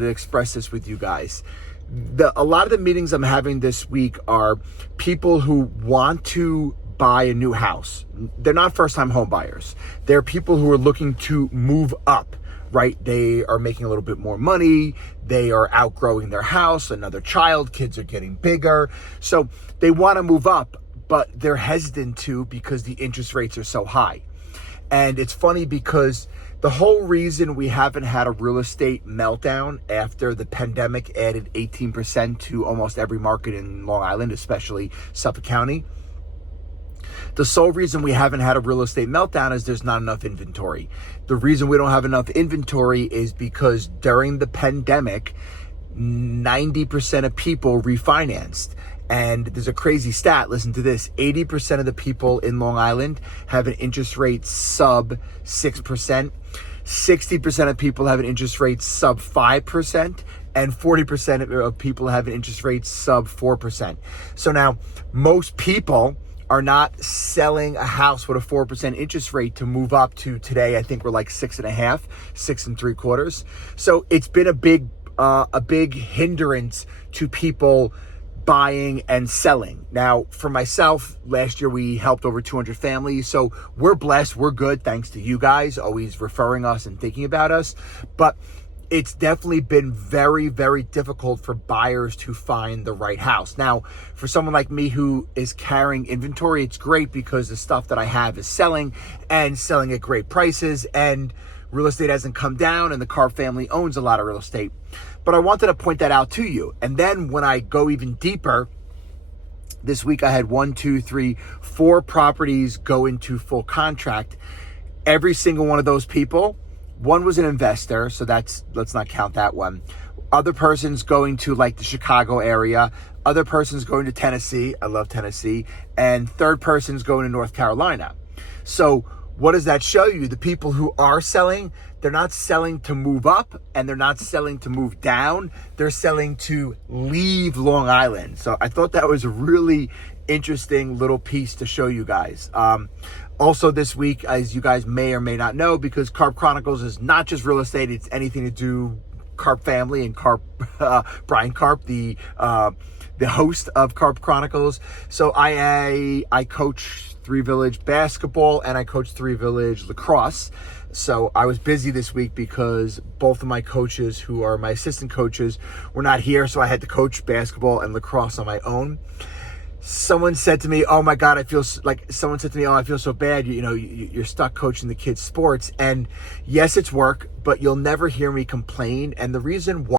to express this with you guys. A lot of the meetings I'm having this week are people who want to buy a new house. They're not first-time home buyers. They're people who are looking to move up, right? They are making a little bit more money. They are outgrowing their house, another child, kids are getting bigger. So they want to move up, but they're hesitant to because the interest rates are so high. And it's funny because the whole reason we haven't had a real estate meltdown after the pandemic added 18% to almost every market in Long Island, especially Suffolk County. The sole reason we haven't had a real estate meltdown is there's not enough inventory. The reason we don't have enough inventory is because during the pandemic, 90% of people refinanced. And there's a crazy stat, listen to this, 80% of the people in Long Island have an interest rate sub 6%, 60% of people have an interest rate sub 5%, and 40% of people have an interest rate sub 4%. So now, most people are not selling a house with a 4% interest rate to move up to today. I think we're like 6.5, 6.75. So it's been a big hindrance to people buying and selling. Now, for myself, last year we helped over 200 families. So we're blessed. We're good. Thanks to you guys always referring us and thinking about us. But it's definitely been very, very difficult for buyers to find the right house. Now, for someone like me who is carrying inventory, it's great because the stuff that I have is selling and selling at great prices, and real estate hasn't come down, and the Karp family owns a lot of real estate. But I wanted to point that out to you. And then when I go even deeper, this week I had 4 properties go into full contract. Every single one of those people, one was an investor, so let's not count that one. Other person's going to like the Chicago area. Other person's going to Tennessee. I love Tennessee. And third person's going to North Carolina. So what does that show you? The people who are selling, they're not selling to move up and they're not selling to move down. They're selling to leave Long Island. So I thought that was a really interesting little piece to show you guys. Also this week, as you guys may or may not know, because Karp Chronicles is not just real estate, it's anything to do Karp family and Brian Karp, the host of Karp Chronicles. So I coach 3 Village basketball and I coach 3 Village lacrosse. So I was busy this week because both of my coaches, who are my assistant coaches, were not here. So I had to coach basketball and lacrosse on my own. Someone said to me, "Oh my God, I feel so bad. You're stuck coaching the kids' sports." And yes, it's work, but you'll never hear me complain. And the reason why